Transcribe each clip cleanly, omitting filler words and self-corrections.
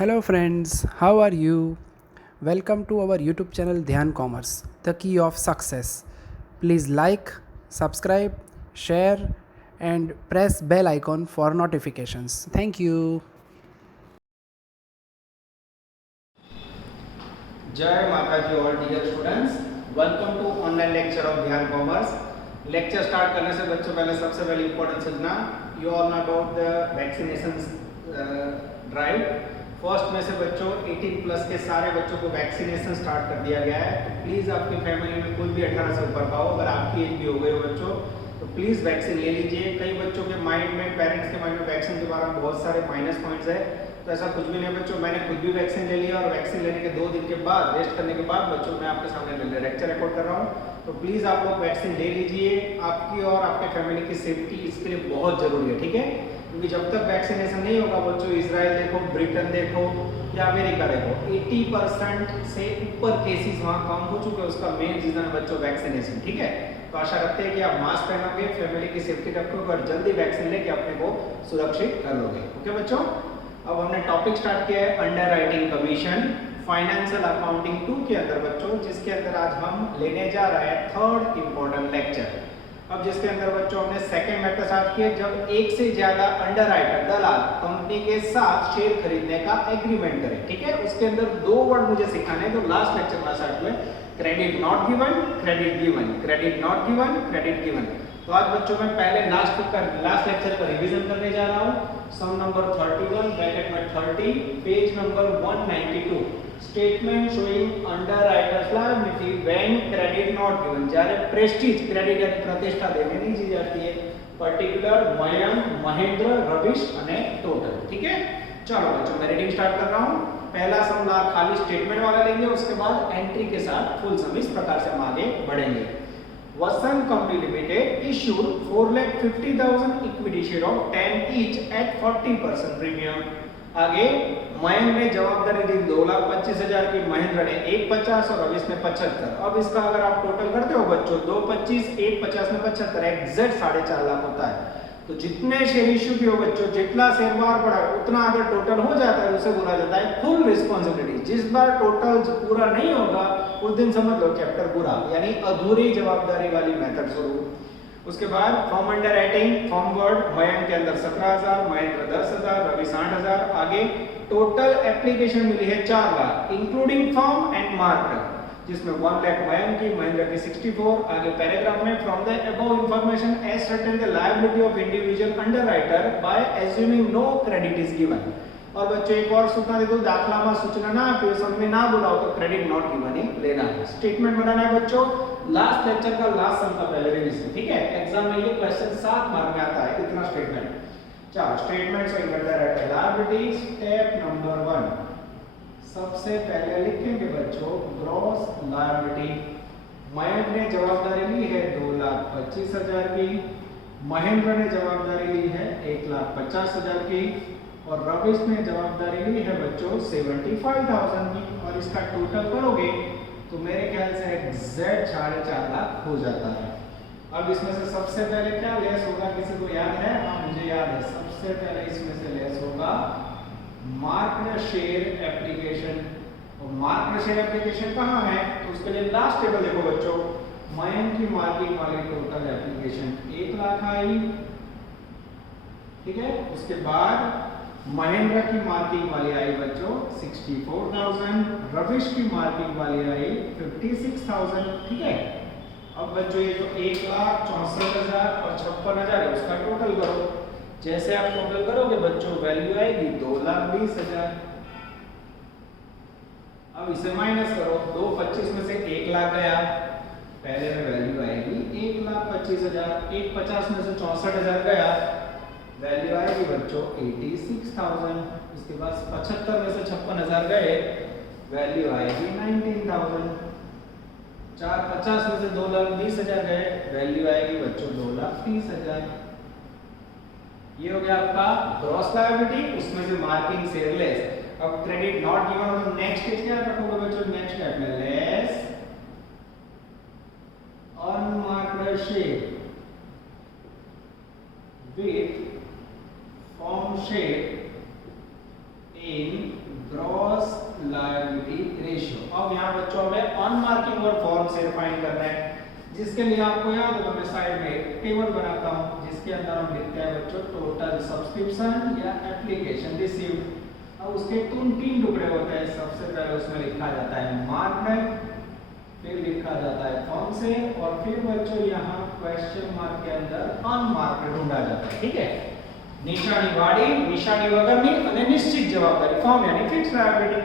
Hello, friends. How are you? Welcome to our YouTube channel Dhyan Commerce, the key of success. Please like, subscribe, share, and press bell icon for notifications. Thank you. जय माता जी all dear students, welcome to online lecture of Dhyan commerce. Lecture start करने से बच्चों पहले सबसे पहले important सूचना, you all know about the vaccination drive. First में से बच्चों 18 प्लस के सारे बच्चों को वैक्सीनेशन स्टार्ट कर दिया गया है। तो प्लीज़ आपकी फैमिली में कोई भी 18 से ऊपर का हो, अगर आपकी एज भी हो गई हो बच्चों, तो प्लीज़ वैक्सीन ले लीजिए। कई बच्चों के माइंड में, पेरेंट्स के माइंड में वैक्सीन के बारे में बहुत सारे माइनस पॉइंट्स है, तो ऐसा कुछ भी नहीं बच्चों। मैंने खुद भी वैक्सीन ले लिया और वैक्सीन लेने के 2 दिन के बाद, रेस्ट करने के बाद बच्चों मैं आपके सामने लेक्चर रिकॉर्ड कर रहा हूँ। तो प्लीज़ आप लोग वैक्सीन ले लीजिए, आपकी और आपके फैमिली की सेफ्टी इसके लिए बहुत ज़रूरी है, ठीक है। क्योंकि जब तक वैक्सीनेशन नहीं होगा बच्चों, इजराइल देखो, ब्रिटेन देखो या अमेरिका देखो, 80% से ऊपर केसेस वहाँ कम हो चुके हैं। उसका मेन रीजन है बच्चों वैक्सीनेशन, ठीक है। तो आशा रखते हैं कि आप मास्क पहनोगे, फैमिली की सेफ्टी रखोगे और जल्दी वैक्सीन लेके अपने को सुरक्षित कर लोगे। ओके बच्चों, अब हमने टॉपिक स्टार्ट किया है under writing commission financial accounting 2 के अंदर बच्चों, जिसके अंदर आज हम लेने जा रहे हैं थर्ड इंपॉर्टेंट लेक्चर। अब जिसके अंदर बच्चों हमने सेकंड मेथड स्टार्ट किया, जब एक से ज्यादा अंडर राइटर दलाल कंपनी के साथ शेयर खरीदने का एग्रीमेंट करें, ठीक है। उसके अंदर 2 वर्ड मुझे सिखाने, तो लास्ट लेक्चर में स्टार्ट में credit not given, credit given, credit not given, credit given. तो आज बच्चों मैं पहले लास्ट लेक्चर का रिवीजन करने जा रहा हूँ। सम नंबर 31 ब्रैकेट में 30 page number 192, statement showing under writers liability when credit not given, જ્યારે પ્રેસ્ટીજ ક્રેડિટ અને પ્રતિષ્ઠા દેવી नहीं जाती है, पर्टिकुलर मयंक, महेंद्र, रविश અને टोटल, ठीक है। चलो बच्चों मैं रीडिंग स्टार्ट कर रहा हूँ। पहला सम खाली स्टेटमेंट वाला लेंगे, उसके बाद एंट्री के साथ फुल सम, इस प्रकार से हम आगे बढ़ेंगे। Vasant company limited issued 4,50,000 equity share of 10 each at 40% premium. आगे मयंक ने जवाबदारी दी 2,25,000 की, महेंद्र ने 1,50 और रविश ने 75। अब इसका अगर आप टोटल करते हो बच्चों, 2,25, 1,50 में 75, एग्जैक्ट 4.5 लाख होता है। तो जितने शेयर इश्यू किए हो बच्चों, जितना शेयर बार पड़ा उतना अगर टोटल हो जाता है उसे बोला जाता है फुल रिस्पांसिबिलिटी। जिस बार टोटल पूरा नहीं होगा उस दिन समझ लो चैप्टर पूरा, यानी अधूरी जवाबदारी वाली मेथड शुरू। उसके बाद form under writing, form word, Mayank के अंदर 17,000, महेंद्र 10,000, रवि 60,000। आगे टोटल एप्लीकेशन मिली है 4 lakh including form and mark, जिसमें 1 लाख मयंक की, महेंद्र की 64। आगे पैराग्राफ में from the above information ascertain the liability of individual underwriter by assuming no credit is given. और बच्चों एक और सूचना दे दो, दाखला में सूचना ना आपियो, समझ में ना बुलाओ तो क्रेडिट नॉट गिवन ही लेना है। स्टेटमेंट बनाना है बच्चों, लास्ट लेक्चर का लास्ट सम का पहले रिवीजन, ठीक है। एग्जाम में ये क्वेश्चन 7 मार्क में आता है, इतना स्टेटमेंट। चलो statements of underwriter liability, step number 1, सबसे पहले लिखेंगे बच्चों ग्रॉस लायबिलिटी। मयंक ने जवाबदारी ली है 2,25,000 की, महेंद्र ने जवाबदारी ली है 1,50,000 की, और रविश ने जवाबदारी ली है बच्चों 75,000 की। और इसका टोटल करोगे तो मेरे ख्याल से एग्जैक्ट 4.5 लाख हो जाता है। अब इसमें से सबसे पहले क्या लेस होगा, किसी को याद है? हाँ मुझे याद है, सबसे पहले इसमें से लेस होगा मार्क्ड शेयर एप्लीकेशन। और मार्क्ड शेयर एप्लीकेशन कहाँ है, तो उसके लिए लास्ट टेबल देखो बच्चों, मयंक की मार्किंग वाली टोटल एप्लीकेशन 1 लाख आई, ठीक है। उसके बाद महेंद्र की मार्किंग वाली आई बच्चों 64,000, रविश की मार्किंग वाली आई 56,000, ठीक है। अब बच्चों ये जो 1,64,000 और 56,000 है उसका टोटल करो। जैसे आप टोटल करोगे बच्चों वैल्यू आएगी 2,20,000। अब इसे माइनस करो, 2,25 में से 1 लाख गया, पहले में वैल्यू आएगी 1,25,000, 1,50 में से 64,000 गया, वैल्यू आएगी बच्चों 86,000। उसके बाद 75 में से 56,000 गए, वैल्यू आएगी 19,000। 4,50 में से 2,20,000 गए, वैल्यू आएगी बच्चों 2,30,000। ये हो गया आपका ग्रॉस लायबिलिटी, उसमें से मार्किंग शेयर लेस। अब क्रेडिट नॉट गिवन, तो नेक्स्ट क्या रखोगे बच्चों, नेक्स्ट स्टेप में less unmarked share with form share in बच्चों हमें ऑन मार्किंग और फॉर्म शेयर फाइंड करना है, जिसके लिए आपको याद होगा मैं साइड में एक टेबल बनाता हूँ जिसके अंदर हम लिखते हैं बच्चों टोटल सब्सक्रिप्शन या एप्लीकेशन रिसीव्ड। अब उसके तीन टुकड़े होते हैं। सबसे पहले उसमें लिखा जाता है मार्क्ड, फिर लिखा जाता है फॉर्म से, और फिर बच्चों यहाँ क्वेश्चन मार्क के अंदर अनमार्क्ड ढूंढा जाता है। ठीक है, निशानी वाड़ी, निशानी वगरनी અને નિશ્ચિત જવાબદારી फॉर्म यानी फिक्स्ड लायबिलिटी।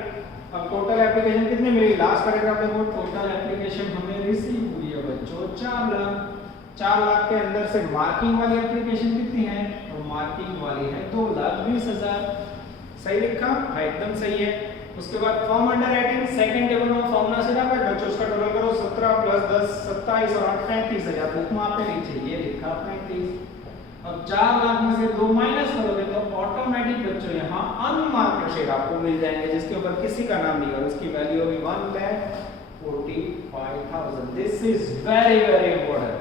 अब टोटल एप्लीकेशन कितने मिली? लास्ट पैराग्राफ देखो, टोटल एप्लीकेशन हमें रिसीव हुई है बच्चों 4 लाख। 4 लाख के अंदर से मार्किंग वाली एप्लीकेशन कितनी है? तो मार्किंग वाली है 2,20,000। सही लिखा? हाँ एकदम सही है। उसके बाद form under writing second table में फॉर्म ना से रखा है बच्चों, उसका टोटल करो 17 + 10 27 और 35,000। बुक में आपने नीचे ये लिखा 35। अब 4 लाख में से 2 माइनस करोगे तो ऑटोमेटिक बच्चों यहाँ अनमार्क्ड शेयर आपको मिल जाएंगे जिसके ऊपर किसी का नाम नहीं है, उसकी वैल्यू होगी 1,45,000। This is very very important.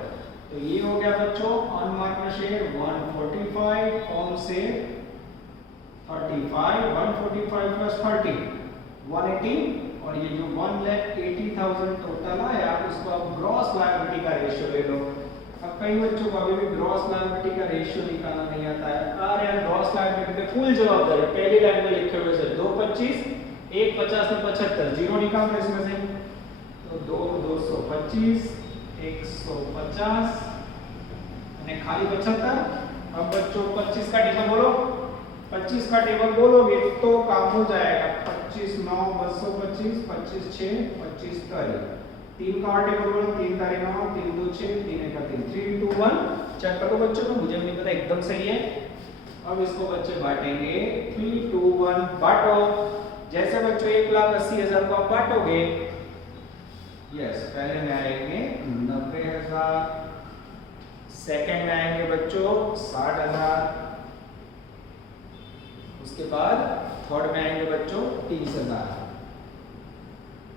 तो ये हो गया बच्चों अनमार्क्ड शेयर 145 फॉर्म से 35, 145 + 30 180, और ये जो 1,80,000 टोटल आया उसको आप ग्रॉस लायबिलिटी का रेशियो ले लो। अब कई बच्चों को अभी भी ग्रॉस लायबिलिटी का रेशियो निकालना नहीं आता है। अरे यार ग्रॉस लायबिलिटी पे फुल जवाबदारी पहली लाइन में लिखे हुए से 225, 150 में 75, जीरो निकालना इसमें से, तो 225, 150 और खाली 75। अब बच्चों 25 का टेबल बोलो, 25 का टेबल बोलोगे तो काम हो जाएगा। 25 9 225, 25 6 25 3 3 का और टेबल बोलो, 3 तारीख 9 3 2 6 3 1 3 3 2 1। चेक करो बच्चों को, मुझे नहीं पता एकदम सही है। अब इसको बच्चे बांटेंगे 3 2 1 बांटो। जैसे बच्चों 1,80,000 को आप बांटोगे, यस पहले में आएंगे 90,000, सेकंड में आएंगे बच्चों 60,000, उसके बाद थर्ड में आएंगे बच्चों 30,000।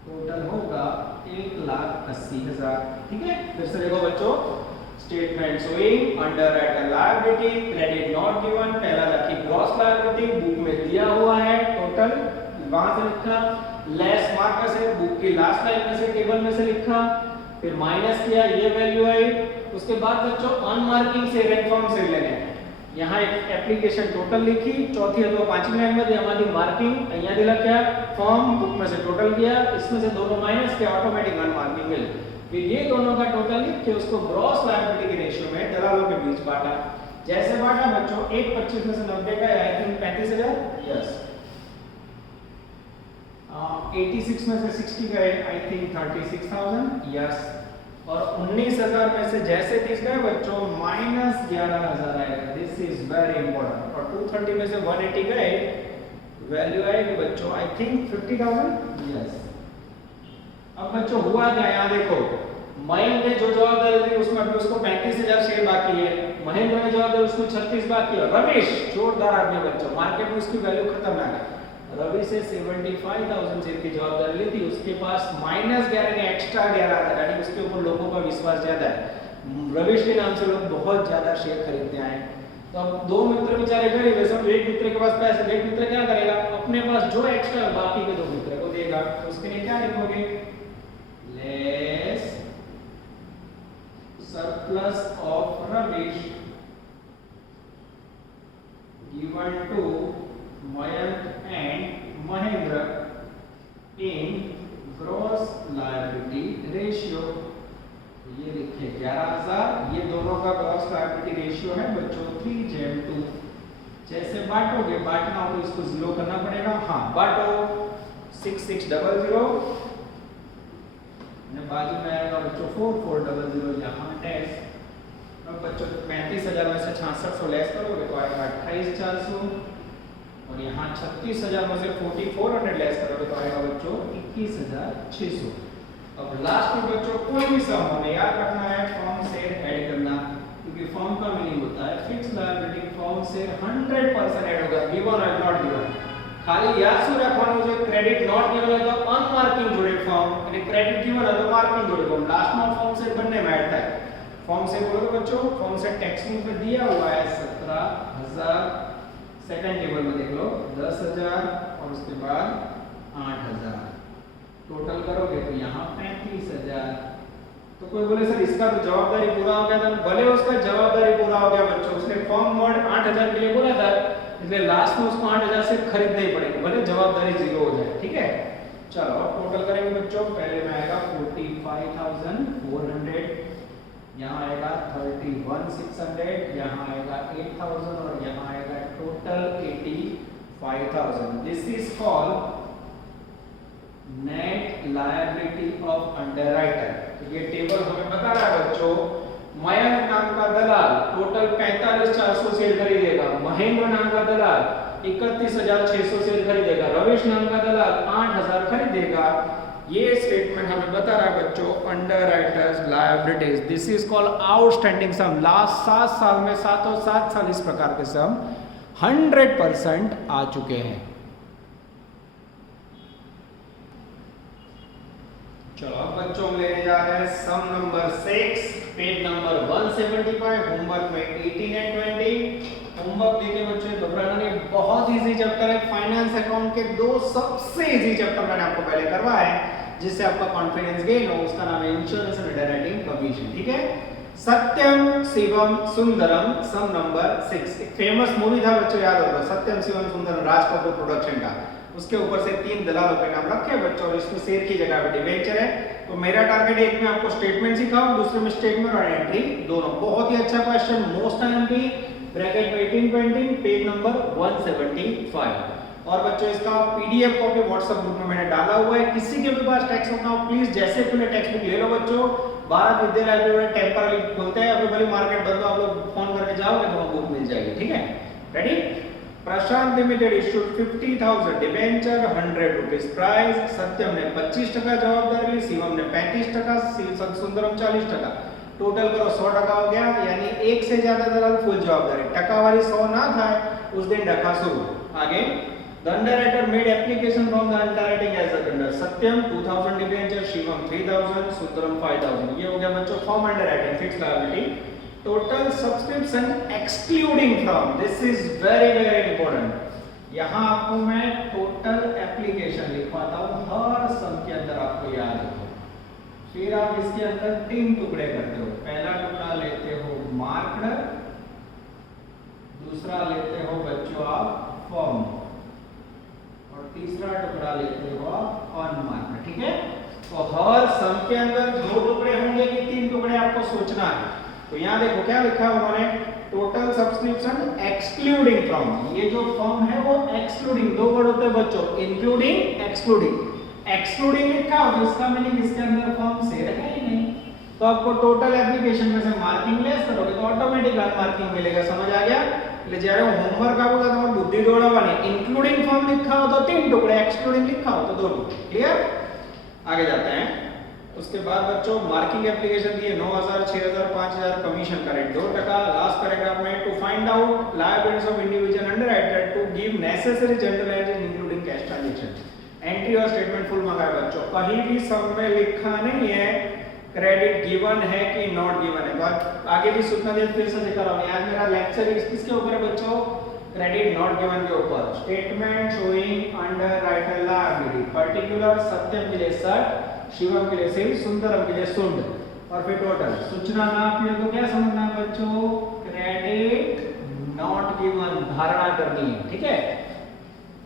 टोटल होगा 1,80,000। ठीक है, फिर से देखो बच्चों statement showing under writer liability credit not given. पहला रखी ग्रॉस लायबिलिटी, बुक में दिया हुआ है टोटल, वहां से लिखा, लेस मार्क से बुक की लास्ट लाइन में से टेबल में से लिखा, फिर माइनस किया, ये वैल्यू आई। उसके बाद बच्चों अनमार्किंग से रेड फॉर्म से लेने हैं। यहाँ एक एप्लीकेशन टोटल लिखी, चौथी अथवा पांचवी लाइन में हमारी मार्किंग અહીંયા दिला क्या फॉर्म बुक में से टोटल किया, इसमें से दोनों माइनस के ऑटोमेटिक अनमार्किंग मिल। फिर ये दोनों का टोटल लिख के उसको ग्रॉस लायबिलिटी के रेशियो में दलालों के बीच बांटा। जैसे बांटा बच्चों 125 में से 90 का आई थिंक 35,000, यस 86 में से 60 गए आई थिंक 36,000, यस, और 19,000 में से जैसे 30 गए बच्चों -11,000 आएगा। This is very important. और 230 में से 180 गए, वैल्यू आएगी बच्चों आई थिंक 50,000, यस। अब बच्चों हुआ क्या, यहाँ देखो महेंद्र ने जो जवाबदारी दी उसमें अभी उसको 35,000 शेयर बाकी है, महेंद्र ने जवाबदारी उसको 36 बाकी है। रमेश जोरदार आदमी बच्चों, मार्केट में उसकी वैल्यू खतरनाक है। रवि से 75,000 शेयर की जवाबदारी ली थी, उसके पास -11 एक्स्ट्रा 11,000, यानी उसके ऊपर लोगों का विश्वास ज्यादा है। रविश के नाम से लोग बहुत ज्यादा शेयर खरीदते आए। तो अब दो मित्र बेचारे गरीब है, सब एक मित्र के पास पैसे, एक मित्र क्या करेगा, अपने पास जो एक्स्ट्रा बाकी के दो मित्र को देगा। तो उसके लिए क्या लिखोगे, less surplus of Ramesh given to Mayank and Mahendra in gross liability ratio। ये लिखे 11,000, ये दोनों का ग्रॉस लायबिलिटी रेशियो है बच्चों 3:2। जैसे बांटोगे, बांटना हो तो इसको 0 करना पड़ेगा। हाँ बांटो 6600, बाजू में आएगा बच्चों 4400, यहाँ डैश। अब बच्चों 35,000 में से 6600 लेस करोगे तो आएगा 28,400, और यहाँ 36,000 में से 4400 लेस करोगे तो आएगा बच्चों 21,600। अब लास्ट में बच्चों कोई भी सम हमें याद रखना है, फॉर्म से ऐड करना, क्योंकि फॉर्म का मीनिंग होता है फिक्स लायबिलिटी। फॉर्म से 100% ऐड होगा, गिवन और नॉट गिवन। खाली याद શું રાખવાનું છે, ક્રેડિટ નોટ गिवन है तो अनमार्किंग जोड़े फॉर्म, અને ક્રેડિટ गिवन है तो मार्किंग जोड़े फॉर्म। लास्ट में फॉर्म से बनने में ऐड है। फॉर्म से बोलो बच्चों, फॉर्म से टेक्स्ट बुक में दिया हुआ है 17,000, सेकंड टेबल में देख लो 10,000, और उसके बाद 8,000। टोटल करोगे तो यहाँ 35,000। तो कोई बोले सर इसका तो जवाबदारी पूरा हो गया था, भले उसका जवाबदारी पूरा हो गया बच्चों, उसने फॉर्म वर्ड 8,000 के लिए बोला था, इसलिए लास्ट में उसको 8,000 से खरीदना ही पड़ेगा, भले जवाबदारी 0 हो जाए, ठीक है। चलो अब टोटल करेंगे बच्चों, पहले में आएगा 45,400, यहाँ आएगा 31,600, यहाँ आएगा 8,000 और यहाँ आएगा total 85,000। This is called net liability of underwriter. तो ये टेबल हमें बता रहा है बच्चों, मयंक नाम का दलाल टोटल 45,400 शेयर खरीदेगा, महेंद्र नाम का दलाल 31,600 शेयर खरीदेगा, रविश नाम का दलाल 8,000 खरीदेगा। ये स्टेटमेंट हमें बता रहा है बच्चों underwriters liabilities. This is called outstanding sum. Last 7 साल में 7 साल इस प्रकार के सम 100% आ चुके हैं। चलो अब बच्चों हम लेने जा रहे हैं सम नंबर 6, पेज नंबर 175, होमवर्क में 18 एंड 20। होमवर्क देखिए बच्चों, घबराना नहीं, बहुत इजी चैप्टर है। फाइनेंस अकाउंट के 2 सबसे इजी चैप्टर मैंने आपको पहले करवाया है, जिससे आपका कॉन्फिडेंस गेन हो। उसका नाम है इंश्योरेंस एंड अंडरराइटिंग कमीशन, ठीक है। सत्यम शिवम सुंदरम, सम नंबर 6। एक फेमस मूवी था बच्चों, याद होगा, सत्यम शिवम सुंदरम, राज कपूर प्रोडक्शन का। उसके ऊपर से 3 दलालों के नाम रखे हैं बच्चों, और इसमें शेर की जगह पे डिवेंचर है। तो मेरा टारगेट एक में आपको स्टेटमेंट सिखाऊं, दूसरे में स्टेटमेंट और एंट्री दोनों। बहुत ही अच्छा क्वेश्चन, मोस्ट आईएमपी, ब्रैकेट में 18-20, पेज नंबर 175। और बच्चों इसका पीडीएफ कॉपी व्हाट्सएप ग्रुप में मैंने डाला हुआ है। किसी के भी पास टेक्स्ट बुक ना हो, प्लीज जैसे खुले टेक्स्ट बुक ले लो बच्चों। भारत विद्या लाइब्रेरी में टेम्पररी खोलते हैं, अभी भले मार्केट बंद हो, आप लोग फोन करके जाओगे तो बुक मिल जाएगी, ठीक है। Ready. Prashant limited issued 50,000 debenture, 100 rupees price. Satyam ने 25% जवाबदारी ली, शिवम ने 35%, सुंदरम 40%। टोटल करो 100% हो गया, यानी एक से ज्यादा दलाल फुल जवाबदारी। टका वाली 100 ना था उस दिन डका शुरू। आगे The underwriter made application from the underwriting as a tender. Satyam 2,000 debenture, Shivam 3,000, Sundaram 5,000. ये हो गया बच्चों form underwriting, fix liability. Total subscription excluding from, this is very very important. यहाँ आपको मैं टोटल एप्लीकेशन लिखवाता हूँ, हर सम के अंदर आपको याद रखो। फिर आप इसके अंदर 3 टुकड़े करते हो। पहला टुकड़ा लेते हो मार्क्ड, दूसरा लेते हो बच्चों आप फॉर्म, और तीसरा टुकड़ा लेते हो आप अनमार्क्ड, ठीक है। तो हर सम के अंदर 2 टुकड़े होंगे कि 3 टुकड़े आपको सोचना है। तो यहाँ देखो क्या लिखा है उन्होंने, टोटल सब्सक्रिप्शन एक्सक्लूडिंग फ्रॉम। ये जो फॉर्म है वो एक्सक्लूडिंग, 2 वर्ड होते हैं बच्चों, इंक्लूडिंग एक्सक्लूडिंग। एक्सक्लूडिंग लिखा हो तो इसका मीनिंग इसके अंदर फॉर्म से है ही नहीं। तो आपको टोटल एप्लीकेशन में से मार्किंग लेस करोगे तो ऑटोमेटिक मार्किंग मिलेगा, समझ आ गया। એટલે જ્યારે હોમવર્ક આપો તો તમારે બુદ્ધિ દોડાવવાની, ઇન્ક્લુડિંગ ફોર્મ लिखा हो तो 3 टुकड़े, एक्सक्लूडिंग लिखा हो तो 2 टुकड़े। क्लियर। आगे जाते हैं। उसके बाद बच्चों मार्किंग एप्लीकेशन दिए 9,000, 6,000, 5,000, कमीशन का रेट 2%। लास्ट पैराग्राफ में to find out liabilities of individual underwriter to give necessary journal entries including cash transaction. Entry और स्टेटमेंट फुल मंगाए बच्चों, कहीं भी सम में लिखा नहीं है क्रेडिट गिवन है कि नॉट गिवन है। तो आगे भी सूचना दे फिर से दिखा रहा हूं। आज मेरा लेक्चर किसके ऊपर है बच्चों, क्रेडिट नॉट गिवन के ऊपर। Statement showing underwriter liability, particular Satyam के लिए 60, शिवम के लिए सिर्फ, सुंदरम के लिए सुंड, और फिर टोटल। सूचना ना आपने तो क्या समझना है बच्चों, क्रेडिट नॉट गिवन धारणा करनी है, ठीक है।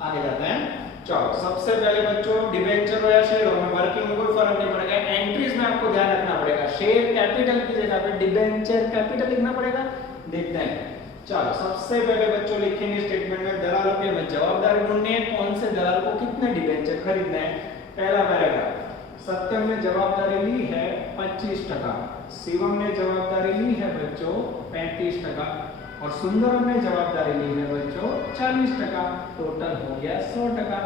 आगे जाते हैं। चलो सबसे पहले बच्चों डिबेंचर या शेयर में वर्किंग में कोई फर्क नहीं पड़ेगा, एंट्रीज में आपको ध्यान रखना पड़ेगा। शेयर कैपिटल की जगह पे डिबेंचर कैपिटल लिखना पड़ेगा। देखते हैं। चलो सबसे पहले बच्चों लिखेंगे स्टेटमेंट में दलालों की हमें जवाबदारी ढूंढनी है, कौन से दलाल को कितने डिबेंचर खरीदना है। पहला पैराग्राफ, सत्यम ने जवाबदारी ली है 25%, शिवम ने जवाबदारी ली है बच्चों 35%, और सुंदरम ने जवाबदारी ली है बच्चों 40%। टोटल हो गया 100%।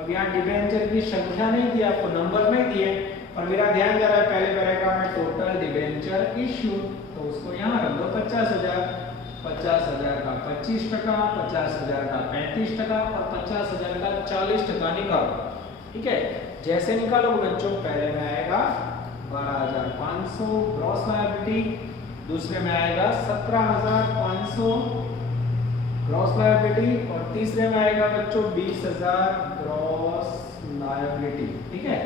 अब यहाँ डिबेंचर की संख्या नहीं दी, आपको नंबर नहीं दिए, और मेरा ध्यान जा रहा है पहले पैराग्राफ में टोटल डिबेंचर इश्यू, तो उसको यहाँ रख दो 50,000। 50,000 का 25%, 50,000 का 35% और 50,000 का 40% निकालो, ठीक है। जैसे निकालो बच्चों, पहले में आएगा 12,500 ग्रॉस लायबिलिटी, दूसरे में आएगा 17,500 ग्रॉस लायबिलिटी, और तीसरे में आएगा बच्चों 20,000 ग्रॉस लायबिलिटी, ठीक है।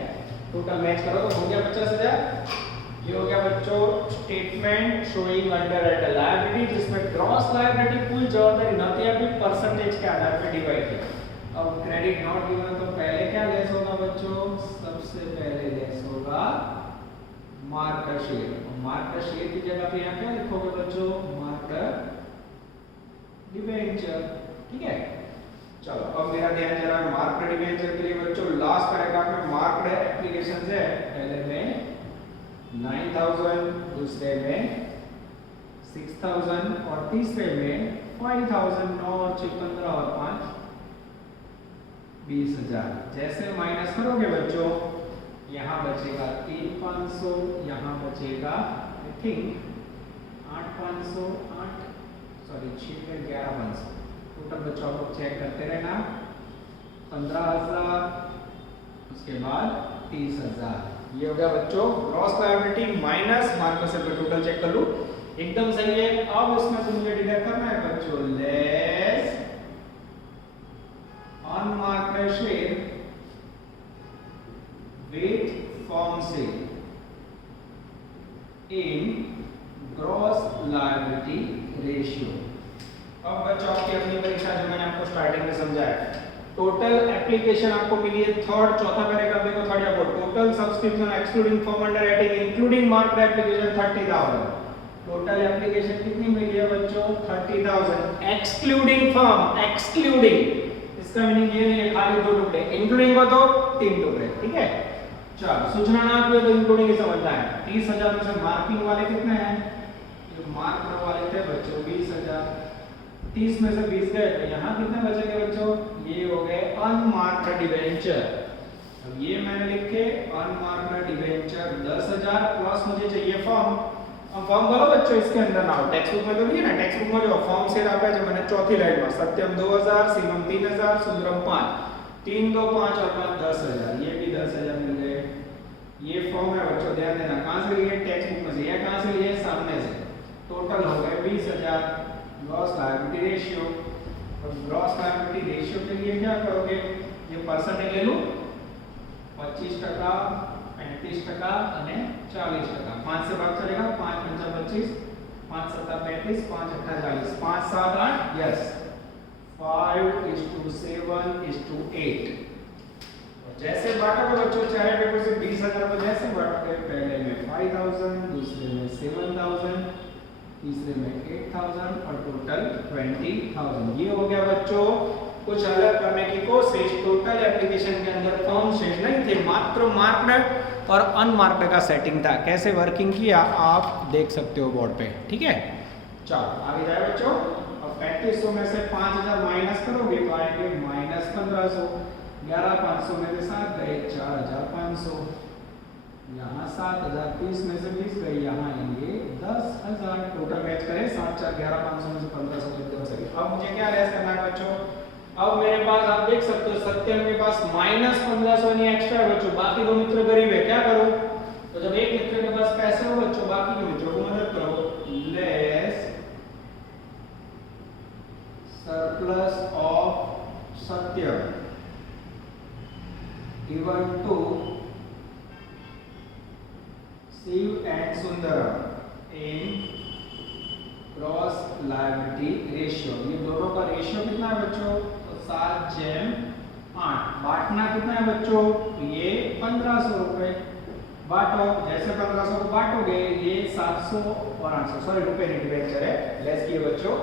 टोटल मैच करो तो हो गया 50,000। ये हो गया बच्चों statement showing under at liability, जिसमें ग्रॉस लायबिलिटी कुल जवाबदारी न थी, अभी परसेंटेज के आधार पे डिवाइड किया। अब क्रेडिट नॉट गिवन तो पहले क्या लेस होगा बच्चों, सबसे पहले लेस होगा मार्कर शेयर। मार्कर शेयर की जगह पे यहाँ क्या लिखोगे बच्चों, मार्कर डिबेंचर। ठीक है, चलो अब मेरा ध्यान जरा मार्कर डिबेंचर के लिए बच्चों लास्ट पैराग्राफ में मार्क्ड एप्लीकेशन है, पहले में 9,000, दूसरे में 6,000 और तीसरे में 5,000। 9 और 6 15 और 5 20,000। जैसे माइनस करोगे बच्चों, यहाँ बचेगा 3,500, यहाँ बचेगा आई थिंक 8,500, 11,500। टोटल बच्चों को चेक करते रहना। 15,000, उसके बाद 30,000। ये हो गया बच्चों ग्रॉस लायबिलिटी माइनस मार्कर से टोटल चेक कर लूं, एकदम सही है। अब इसमें से मुझे डिडक्ट करना है बच्चों less unmarked share with form से इन ग्रॉस लायबिलिटी रेशियो। अब बच्चों आपकी अपनी परीक्षा जो मैंने आपको स्टार्टिंग में समझाया, टोटल एप्लीकेशन आपको मिली है थर्ड, चौथा पैराग्राफ देखो थर्ड या fourth, total subscription excluding form under writing including marked application 30,000। Total application कितनी मिली है बच्चों, 30,000 एक्सक्लूडिंग फॉर्म। एक्सक्लूडिंग इसका मीनिंग ये नहीं है खाली 2 टुकड़े, इंक्लूडिंग हो तो 3 टुकड़े। ठीक है, चलो सूचना ना आपको तो इंक्लूडिंग ही समझना है। 30,000 में से मार्किंग वाले कितने हैं, जो मार्क वाले थे बच्चों 20,000। 30 में से 20 गए तो यहाँ कितने बचेंगे बच्चों, ये हो गए अनमार्क्ड डिबेंचर। अब ये मैंने लिखे अनमार्क्ड डिबेंचर 10,000 प्लस मुझे चाहिए फॉर्म। अब फॉर्म बोलो बच्चों इसके अंदर ना हो, टेक्स्ट बुक में तो नहीं है ना, टेक्स्ट बुक में जो फॉर्म से आता है जो मैंने चौथी लाइन में सत्यम 2,000, शिवम 3,000, सुंदरम 5, 3 2 5 और 5 10,000, ये भी 10,000 मिल गए। ये फॉर्म है बच्चों, ध्यान देना कहां से लिए, टेक्स्ट बुक में से। ये कहां से लिए, सामने से। टोटल हो गए 20,000 ग्रॉस लायबिलिटी रेशियो। और ग्रॉस लायबिलिटी रेशियो के लिए क्या करोगे, ये परसेंटेज ले लो 25%, 35% અને 40%। 5 से भाग चलेगा, 5 पंचा 25, 5 सत्ता 35, 5 अट्ठा 40, 5 7 8, यस 5:7:8। जैसे बांटोगे बच्चों चारे पेपर से 20,000 को जैसे बांटोगे, पहले में 5,000, दूसरे में 7,000, तीसरे में 8,000 और टोटल 20,000। ये हो गया बच्चों कुछ अलग करने की कोशिश। टोटल एप्लीकेशन के अंदर फॉर्म शेष नहीं थे, मात्र मार्क्ड और अनमार्क्ड का सेटिंग था। कैसे वर्किंग किया आप देख सकते हो बोर्ड पे। ठीक है, चलो आगे जाए बच्चों। अब 3500 में से 5,000 माइनस करोगे तो आएंगे -1500। 11,500 में से 7 गए 4,500। यहाँ 7,000, 30 में से 20 गए, यहाँ आएंगे 10,000। टोटल मैच करें 7 4 11,500 में से 1,500 एकदम सही। अब मुझे क्या लेस करना है बच्चों, अब मेरे पास आप देख सकते हो सत्यम के पास -1500 नहीं एक्स्ट्रा है बच्चों, बाकी दो मित्र गरीब है, क्या करूं, तो जब एक मित्र के पास पैसे हो बच्चों बाकी के मित्रों को मदद करो। Less surplus of Satyam given to Shiv and Sundaram in cross liability ratio. ये दोनों का रेशियो कितना है बच्चों, तो 7:8। बांटना कितना है बच्चों, ये 1,500 रुपए। बांटो, जैसे 1,500 को बांटोगे ये 700 और 800, सॉरी रुपए नहीं डिबेंचर है, लेस किए बच्चों।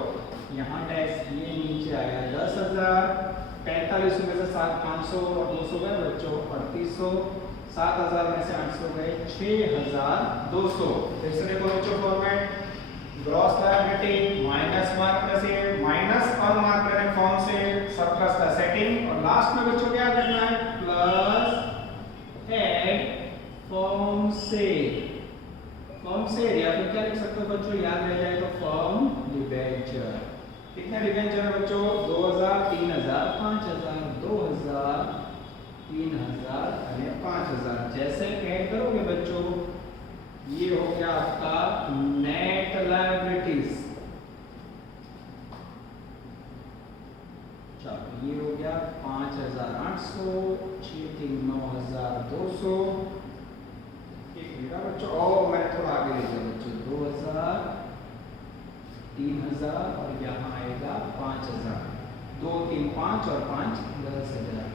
यहाँ टैक्स ये नीचे आया 10,000। 45 में से 500 और 200 गए बच्चों 3,800। 7,000 में से 800 गए 6,200। फिर से देखो बच्चों format, gross liability minus mark से माइनस अनमार्क्ड फॉर्म से सरप्लस का सेटिंग, और लास्ट में बच्चों क्या करना है, प्लस एड फॉर्म से। फॉर्म से या फिर क्या लिख सकते हो बच्चों, याद रह जाए तो फॉर्म डिबेंचर। कितने डिबेंचर है बच्चों, 2,000, 3,000, 5,000, 2,000, 3,000 और 5,000। जैसे ऐड करोगे बच्चों ये हो गया आपका नेट लायबिलिटीज। चलो ये हो गया 5,800, 6 3 9,200। बच्चों, मैंने थोड़ा आगे ले लिया बच्चों, 2000, 3000 और यहाँ आएगा 5000, 2 3 5 और 5 10,000,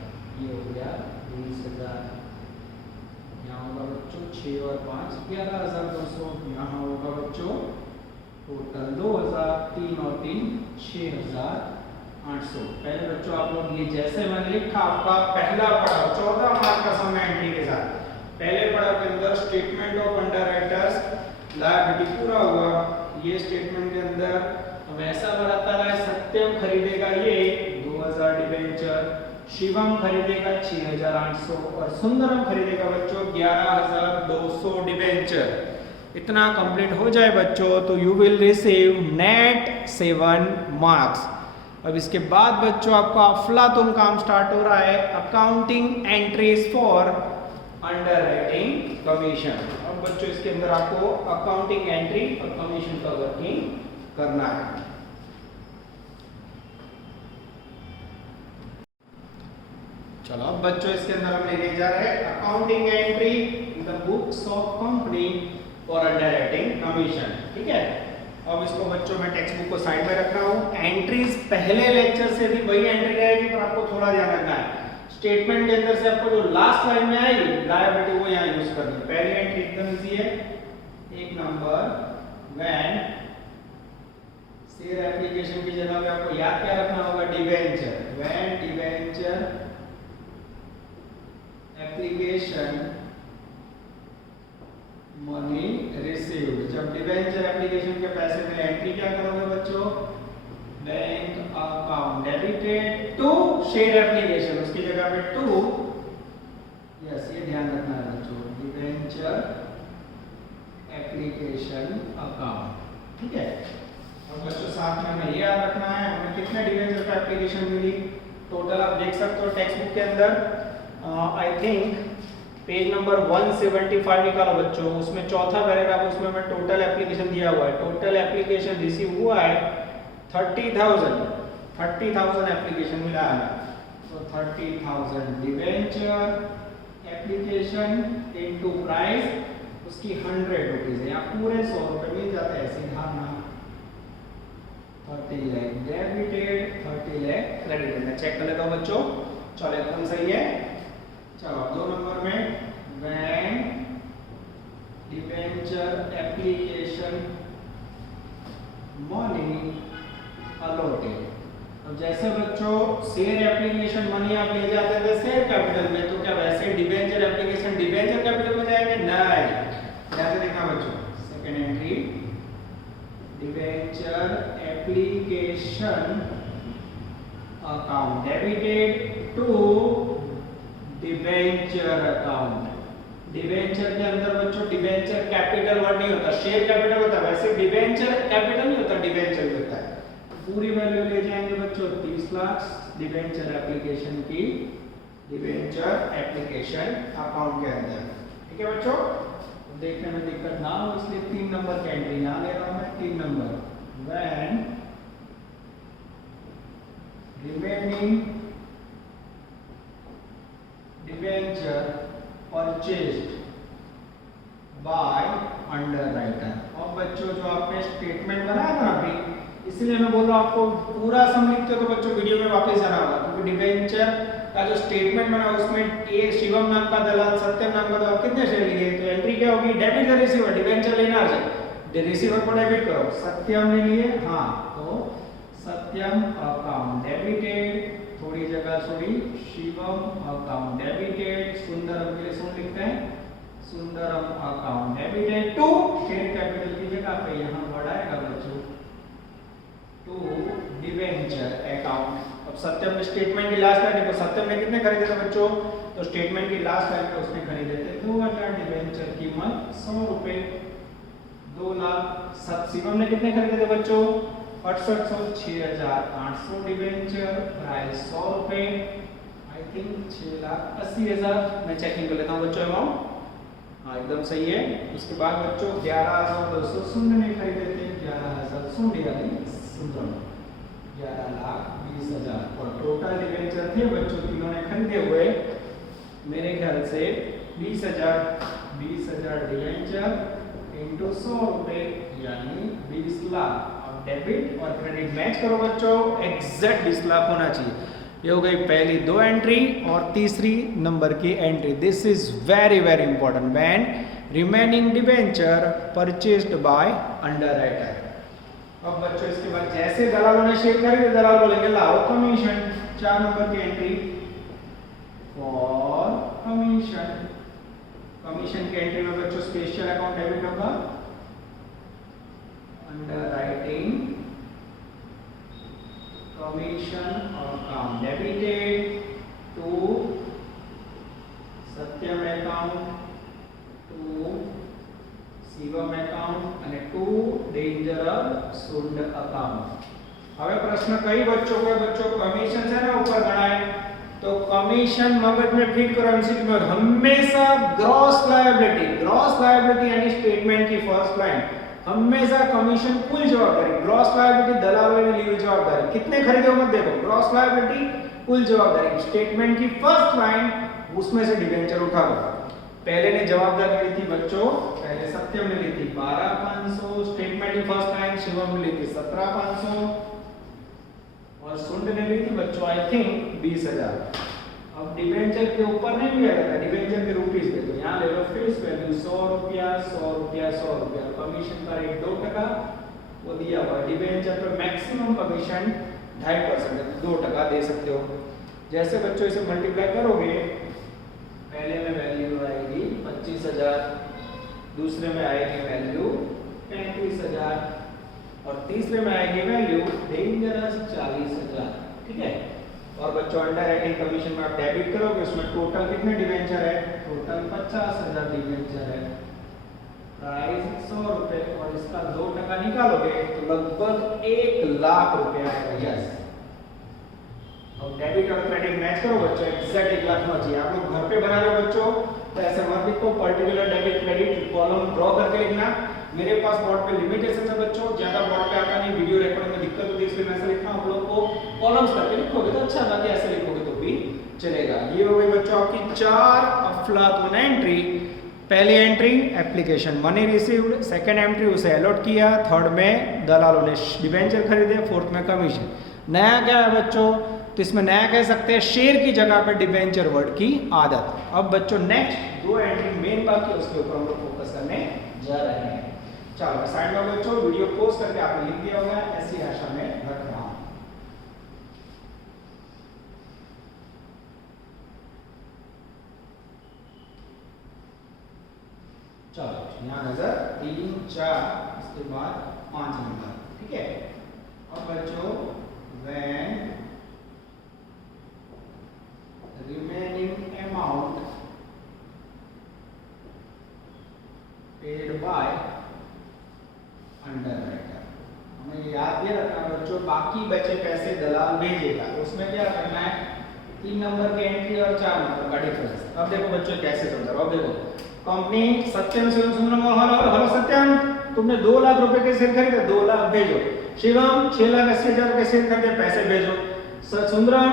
ये हो गया 20,000। यहाँ होगा बच्चों 6 और 5 11,200, यहाँ होगा बच्चों टोटल 2,000, 3 और 3 6,800। पहले बच्चों आप लोग ये जैसे मैंने लिखा आपका पहला पड़ाव 14 मार्क का समय एंट्री के साथ, पहले पड़ाव के अंदर स्टेटमेंट ऑफ अंडरराइटर्स लायबिलिटी पूरा हुआ। ये स्टेटमेंट के अंदर अब ऐसा बढ़ाता रहा, सत्यम खरीदेगा ये 2000 डिबेंचर, शिवम खरीदेगा 6,800 और सुंदरम खरीदेगा बच्चों 11,200 डिबेंचर। इतना कंप्लीट हो जाए बच्चों तो you will receive net 7 marks. अब इसके बाद बच्चों आपका अफलातुन काम स्टार्ट हो रहा है, accounting entries for underwriting commission. अब बच्चों इसके अंदर आपको अकाउंटिंग एंट्री और कमीशन का वर्किंग करना है। चलो अब बच्चों इसके अंदर हम लेने जा रहे हैं accounting entry in the books of company for underwriting commission. ठीक है, अब इसको बच्चों मैं टेक्स्ट बुक को साइड में रख रहा हूँ। एंट्रीज पहले लेक्चर से भी वही एंट्री रहेगी, पर आपको थोड़ा ध्यान रखना है स्टेटमेंट के अंदर से आपको जो लास्ट लाइन में आएगी लायबिलिटी वो यहाँ यूज करनी है। पहली एंट्री एकदम इजी है, एक नंबर व्हेन शेयर एप्लीकेशन की जगह पे आपको याद क्या रखना होगा, debenture, when debenture application money received. जब डिबेंचर एप्लीकेशन के पैसे में एंट्री क्या करोगे बच्चों, bank account debited to share application, उसकी जगह पे टू, यस ये ध्यान रखना है बच्चों, डिबेंचर एप्लीकेशन अकाउंट। ठीक है, और बच्चों साथ में हमें ये याद रखना है हमें कितने डिबेंचर का एप्लीकेशन मिली टोटल। आप देख सकते हो टेक्स्ट बुक के अंदर आई थिंक पेज नंबर 175 निकालो बच्चों, उसमें चौथा पैराग्राफ, उसमें मैं टोटल एप्लीकेशन दिया हुआ है। टोटल एप्लीकेशन रिसीव हुआ है 30,000 एप्लीकेशन मिला है, तो 30,000 डिबेंचर एप्लीकेशन इनटू प्राइस उसकी 100 रुपीज है, यहाँ पूरे 100 रुपए मिल जाते हैं सीधा ना। 30 लाख डेबिटेड, 30 लाख क्रेडिटेड। मैं चेक कर लेता हूँ बच्चों, चलो एकदम सही है। चलो 2 नंबर में when debenture application money allotted. अब जैसे बच्चों शेयर एप्लीकेशन मनी आप ले जाते थे शेयर कैपिटल में, तो क्या वैसे डिबेंचर एप्लीकेशन डिबेंचर कैपिटल में जाएंगे, नहीं। जैसे देखना बच्चों second entry, debenture application account debited to debenture account. Debenture के अंदर बच्चों डिबेंचर कैपिटल वर्ड नहीं होता, शेयर कैपिटल होता है, वैसे डिबेंचर कैपिटल नहीं होता, डिबेंचर भी होता है। पूरी वैल्यू ले जाएंगे बच्चों 30 लाख डिबेंचर एप्लीकेशन की, डिबेंचर एप्लीकेशन अकाउंट के अंदर। ठीक है बच्चों, देखने में दिक्कत ना हो इसलिए 3 नंबर की एंट्री यहाँ ले रहा हूँ मैं। 3 number when remaining debenture purchased bye underwriter. और बच्चों जो आपने स्टेटमेंट बनाया था अभी, इसलिए मैं बोल रहा हूँ आपको पूरा सम लिखते हो तो बच्चों वीडियो में वापस जाना होगा, क्योंकि डिबेंचर का जो स्टेटमेंट बना उसमें एक शिवम नाम का दलाल सत्यम नाम का दलाल कितने शेयर लिए, तो एंट्री क्या होगी, डेबिट द रिसीवर, डिबेंचर लेना है, रिसीवर को डेबिट करो, सत्यम ने लिए, हाँ तो सत्यम अकाउंट डेबिटेड, थोड़ी जगह छोड़ी, शिवम अकाउंट डेबिटेड, सुंदरम के लिए सुन लिखते हैं, Sundaram account debited to share capital की जगह पे यहाँ बढ़ाएगा बच्चों टू डिबेंचर अकाउंट। अब सत्यम ने स्टेटमेंट की लास्ट लाइन देखो, सत्यम ने कितने खरीदे थे बच्चों, तो स्टेटमेंट की लास्ट लाइन में उसने खरीदे थे 2000 डिबेंचर, कीमत 100 रुपए, 2 लाख। शिवम ने कितने खरीदे थे बच्चों, 6800, 6800 डिबेंचर, प्राइस 100 रुपए, आई थिंक 6,80,000। मैं चेकिंग कर लेता हूँ बच्चों अमाउंट, हाँ एकदम सही है। उसके बाद बच्चों 11,200 सुंदर ने खरीदे थे, 11,000 सुंदर यानी सुंदर, 11,20,000। और टोटल डिबेंचर थे बच्चों तीनों ने खरीदे हुए मेरे ख्याल से 20,000 20,000 डिवेंचर इंटू 100 रुपए यानी 20 लाख। अब डेबिट और क्रेडिट मैच करो बच्चों, एग्जैक्ट 20 लाख होना चाहिए। ये हो गई पहली 2 एंट्री और तीसरी नंबर की entry. This is very very important. When remaining debenture purchased bye underwriter. अब बच्चों इसके बाद जैसे दलालों ने शेयर खरीदे, दलाल बोलेंगे लाओ कमीशन। 4 नंबर की एंट्री फॉर कमीशन। कमीशन की एंट्री में बच्चों स्पेशल अकाउंट डेबिट होगा, underwriting commission account debited to Satyam account, to Shivam account અને ટુ ડેન્જર સુંડ અકાઉન્ટ। હવે પ્રશ્ન કઈ બચ્ચો કોઈ બચ્ચો કમિશન છે ને ઉપર ગણાય તો કમિશન મગજ में ફિટ કરો એમસીક્યू में हमेशा ग्रॉस लायबिलिटी यानी स्टेटमेंट की फर्स्ट लाइन हमेशा कमीशन कुल जवाबदारी, ग्रॉस लायबिलिटी दलालों ने ली हुई जवाबदारी, कितने खरीदे मत देखो, ग्रॉस लायबिलिटी कुल जवाबदारी, स्टेटमेंट की फर्स्ट लाइन उसमें से डिवेंचर उठा लो। पहले ने जवाबदारी ली थी बच्चों, पहले सत्यम ने ली थी 12,500, स्टेटमेंट की फर्स्ट लाइन शिवम ने ली थी 17,500 और सुंड ने ली थी बच्चों आई थिंक 20,000। अब डिवेंचर के ऊपर नहीं लिया जाता, डिवेंचर के रुपीस पे, तो यहाँ ले लो फेस वैल्यू 100 रुपया 100 रुपया 100 रुपया। कमीशन का रेट 2% वो दिया हुआ, डिवेंचर पे मैक्सिमम कमीशन 2.5% 2% दे सकते हो। जैसे बच्चों इसे मल्टीप्लाई करोगे, पहले में वैल्यू आएगी 25,000, दूसरे में आएगी वैल्यू 35,000 और तीसरे में आएगी वैल्यू डेंजरस 40,000। ठीक है। और बच्चों अंडरराइटिंग कमीशन में आप डेबिट करोगे, उसमें टोटल कितने डिवेंचर है, टोटल 50,000 डिवेंचर है, प्राइस 100 रुपए और इसका 2% निकालोगे तो लगभग 1 लाख रुपए आएगा। यस। अब डेबिट और क्रेडिट मैच करो बच्चों, एग्जैक्ट 1 लाख होना चाहिए। आप लोग घर पे बना रहे हो बच्चों तो ऐसे मत लिखो particular debit credit column draw करके लिखना। मेरे पास बोर्ड पे लिमिटेशन है बच्चों, ज्यादा बोर्ड पे आता नहीं, वीडियो रिकॉर्डिंग में दिक्कत होती है, इसलिए मैं ऐसे लिखता हूं। आप लोग को कॉलम्स करके लिखोगे तो अच्छा, बाकी ऐसे लिखोगे तो भी चलेगा। ये हो गई बच्चों आपकी 4 अफलातून एंट्री। पहली entry application money received, second entry उसे अलॉट किया, थर्ड में दलालों ने डिवेंचर खरीदे, फोर्थ में कमीशन। नया क्या है बच्चों, तो इसमें नया कह सकते हैं शेयर की जगह पे डिवेंचर वर्ड की आदत। अब बच्चों नेक्स्ट 2 एंट्री मेन बाकी है, उसके ऊपर हम लोग फोकस करने जा रहे हैं। चलो साइड में बच्चों वीडियो पॉज करके आपने लिख दिया होगा, ऐसी आशा में रख रहा हूं। चलो यहाँ नजर 3 4 इसके बाद 5 नंबर। ठीक है। अब बच्चों when remaining amount paid by underwriter, हमें याद ये रखना बच्चों बाकी बचे पैसे दलाल भेजेगा, उसमें क्या करना है 3 नंबर की एंट्री और 4 नंबर का डिफरेंस। अब देखो बच्चों कैसे समझा रहा हूं। देखो कंपनी सत्यम शिवम सुंदरम हेलो सत्यम तुमने 2 लाख रुपए के शेयर खरीदे, 2 लाख भेजो। शिवम 6,80,000 के शेयर खरीदे, पैसे भेजो। सुंदरम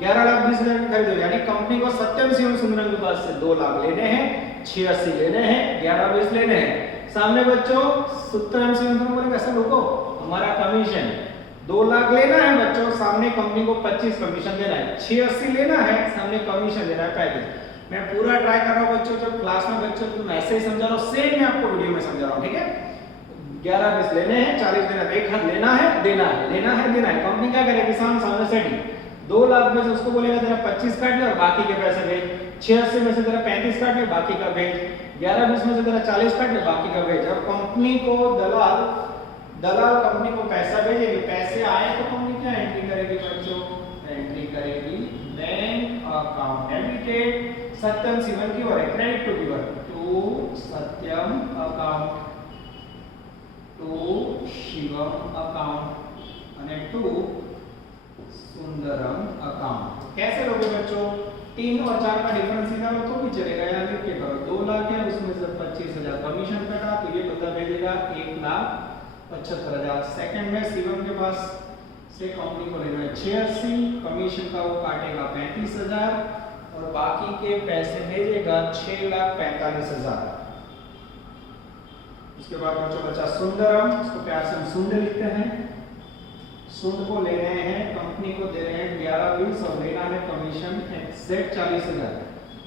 11,20,000 के खरीदो, यानी कंपनी को सत्यम शिवम सुंदरम के पास से 2 लाख लेने हैं, 680 लेने हैं, 11,20 लेने हैं। सामने बच्चों सत्यम शिवम सुंदरम बोलेंगे ऐसा लोगों हमारा कमीशन 2 लाख लेना है बच्चों, सामने कंपनी को 25 कमीशन देना है, 680 लेना है, सामने कमीशन देना है 35। मैं पूरा ट्राई कर रहा हूं बच्चों, जब क्लास में बच्चों को मैं ऐसे ही समझा रहा हूं, सेम मैं आपको वीडियो में समझा रहा हूं। ठीक है। 11,20 लेने हैं, 40 देना है, एक हाथ लेना है देना है, लेना है देना है। कंपनी क्या करेगी, किसान सामने सेटिंग 2 लाख में से उसको बोलेगा तेरा 25 काट ले और बाकी के पैसे भेज, 680 में से तेरा 35 काट ले बाकी का भेज, 11,20 में से तेरा 40 काट ले बाकी का भेज। अब कंपनी को दलाल कंपनी को पैसा भेजेगी, पैसे आए तो कंपनी क्या एंट्री करेगी बच्चों, एंट्री करेगी bank account debited Satyam Shivam की ओर credit to giver to Satyam account to Shivam account અને टू सुंदरम अकाउंट। कैसे लोगे बच्चों, 3 और 4 का डिफरेंस निकालो तो भी चलेगा। यहाँ लिख करो 2 लाख है, उसमें से 25,000 कमीशन कटा तो ये बंदा भेजेगा 1,75,000। सेकंड में शिवम के पास से कंपनी को लेना है 680, कमीशन का वो काटेगा 35,000 और बाकी के पैसे भेजेगा 6,45,000। उसके बाद बच्चों बचा सुंदरम, इसको प्यार से हम सुंद लिखते हैं। सुंद को ले रहे हैं, कंपनी को दे रहे हैं 11-20 और लेना है कमीशन एग्जैक्ट 40,000।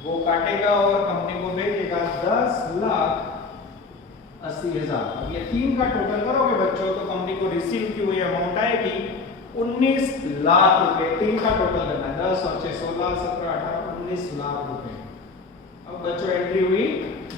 वो काटेगा और कंपनी को भेजेगा 10,80,000। अब ये तीन का टोटल करोगे बच्चों तो कंपनी को रिसीव की हुई अमाउंट आएगी 19 लाख रुपए। तीन का टोटल करना है, 10 और 6 16 17 18 19 लाख रुपए। अब बच्चों एंट्री हुई,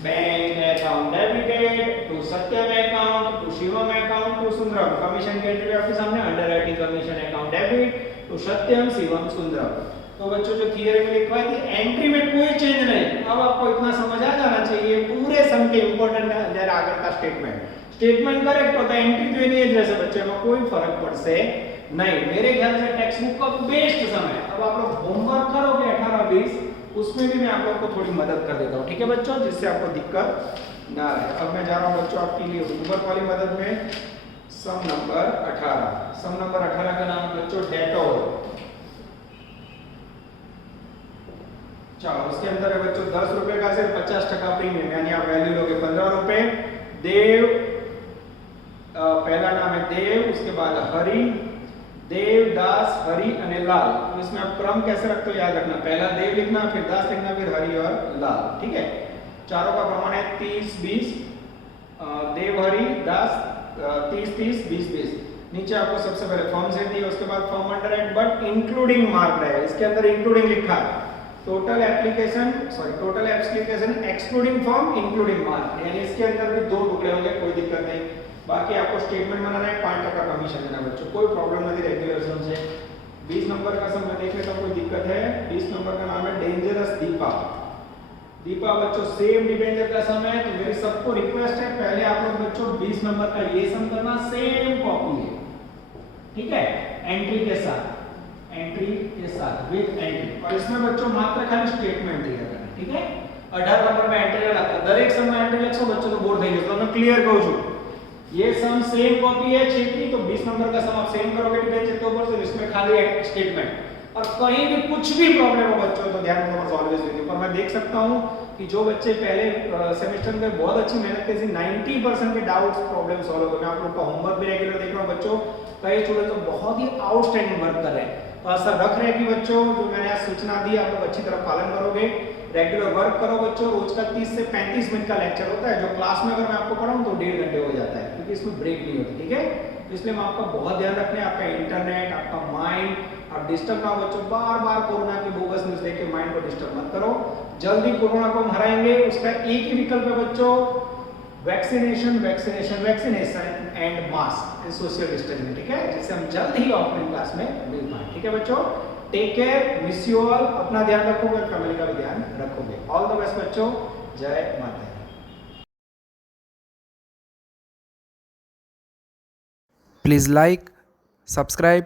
bank account debited to Satyam account to Shivam account to Sundaram. Commission की एंट्री आपके सामने, underwriting commission account debit to Satyam Shivam Sundaram. तो बच्चों जो थियरी में लिखा है कि एंट्री में कोई चेंज नहीं। अब आपको इतना समझ आ जाना चाहिए पूरे सम के इंपॉर्टेंट है आगे का स्टेटमेंट करेक्ट होता है, एंट्री तो नहीं है जैसे बच्चे में कोई फर्क पड़ से नहीं। मेरे ख्याल से टेक्स्ट बुक का बेस्ट समय। अब आप लोग होमवर्क करोगे 18-20, उसमें भी मैं आप लोग को थोड़ी मदद कर देता हूँ, ठीक है बच्चों, जिससे आपको दिक्कत ना रहे। अब मैं जा रहा हूँ बच्चों आपके लिए होमवर्क वाली मदद में। सम नंबर 18 का नाम बच्चों डेटोल। चलो उसके अंदर है बच्चों 10 रुपए का सिर्फ 50% प्रीमियम, यानी आप वैल्यू लोगे 15 रुपए। देव, पहला नाम है देव, उसके बाद हरि, देव, दास, हरि और लाल। तो इसमें आप क्रम कैसे रखते हो याद रखना, पहला देव लिखना, फिर दास लिखना, फिर हरि और लाल, ठीक है। चारों का प्रमाण है 30-20, देव, हरि, दास 30-30, 20-20। नीचे आपको सबसे पहले फॉर्म से दिया, उसके बाद form under ad but including mark रहेगा। इसके अंदर इंक्लूडिंग लिखा है, total application excluding form including mark, यानी इसके अंदर भी दो टुकड़े होंगे, कोई दिक्कत नहीं। बाकी आपको स्टेटमेंट बनाना है, 5% कमीशन देना बच्चों, कोई प्रॉब्लम नहीं रेगुलर सम से। 20 नंबर का सम में देख लेता हूं कोई दिक्कत है। 20 नंबर का नाम है डेंजरस दीपा। दीपा बच्चों सेम डिबेंचर का सम है, तो मेरी सबको रिक्वेस्ट है पहले आप लोग बच्चों 20 नंबर का ये सम करना, सेम कॉपी है, ठीक है, एंट्री के साथ विद एंट्री। और इसमें बच्चों मात्र खाली स्टेटमेंट दिया करना, ठीक है। 18 नंबर में एंट्री लगता है, दरेक सम में एंट्री लगता है बच्चों, तो बोर्ड देंगे तो मैं क्लियर कहूं छु ये सम सेम कॉपी है 6 की, तो 20 नंबर का सम आप सेम करोगे डिबेंचर के ऊपर, तो इसमें खाली स्टेटमेंट। और कहीं भी कुछ भी प्रॉब्लम हो बच्चों तो ध्यान रखना ऑलवेज विद यू। पर मैं देख सकता हूं कि जो बच्चे पहले सेमेस्टर में बहुत अच्छी मेहनत की, 90% के डाउट्स प्रॉब्लम सॉल्व हो गए। मैं आप लोग का होमवर्क भी रेगुलर देख रहा हूं बच्चों, कई स्टूडेंट तो बहुत ही आउटस्टैंडिंग वर्क कर रहे हैं। तो ऐसा रख रहे हैं कि बच्चों जो मैंने आज सूचना दी आप लोग अच्छी तरह पालन करोगे, रेगुलर वर्क करो बच्चों। रोज का 30 से 35 मिनट का लेक्चर होता है, जो क्लास में अगर मैं आपको पढ़ाऊं तो 1.5 घंटे हो जाता है, क्योंकि इसमें ब्रेक नहीं होती, ठीक है। तो इसलिए मैं आपका बहुत ध्यान रखना है, आपका इंटरनेट, आपका माइंड, आप डिस्टर्ब ना हो बच्चों। बार बार कोरोना की बोगस न्यूज देख के माइंड को डिस्टर्ब मत करो। जल्दी कोरोना को हम हराएंगे, उसका एक ही विकल्प है बच्चों, vaccination and mask and social distancing, ठीक है, जिससे हम जल्द ही ऑफलाइन क्लास में मिल पाए, ठीक है बच्चों। Take care, miss you all, अपना ध्यान रखोगे और फैमिली का भी ध्यान रखोगे। ऑल द बेस्ट बच्चों, जय माता दी। Please like, subscribe,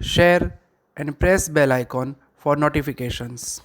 share and press bell icon for notifications.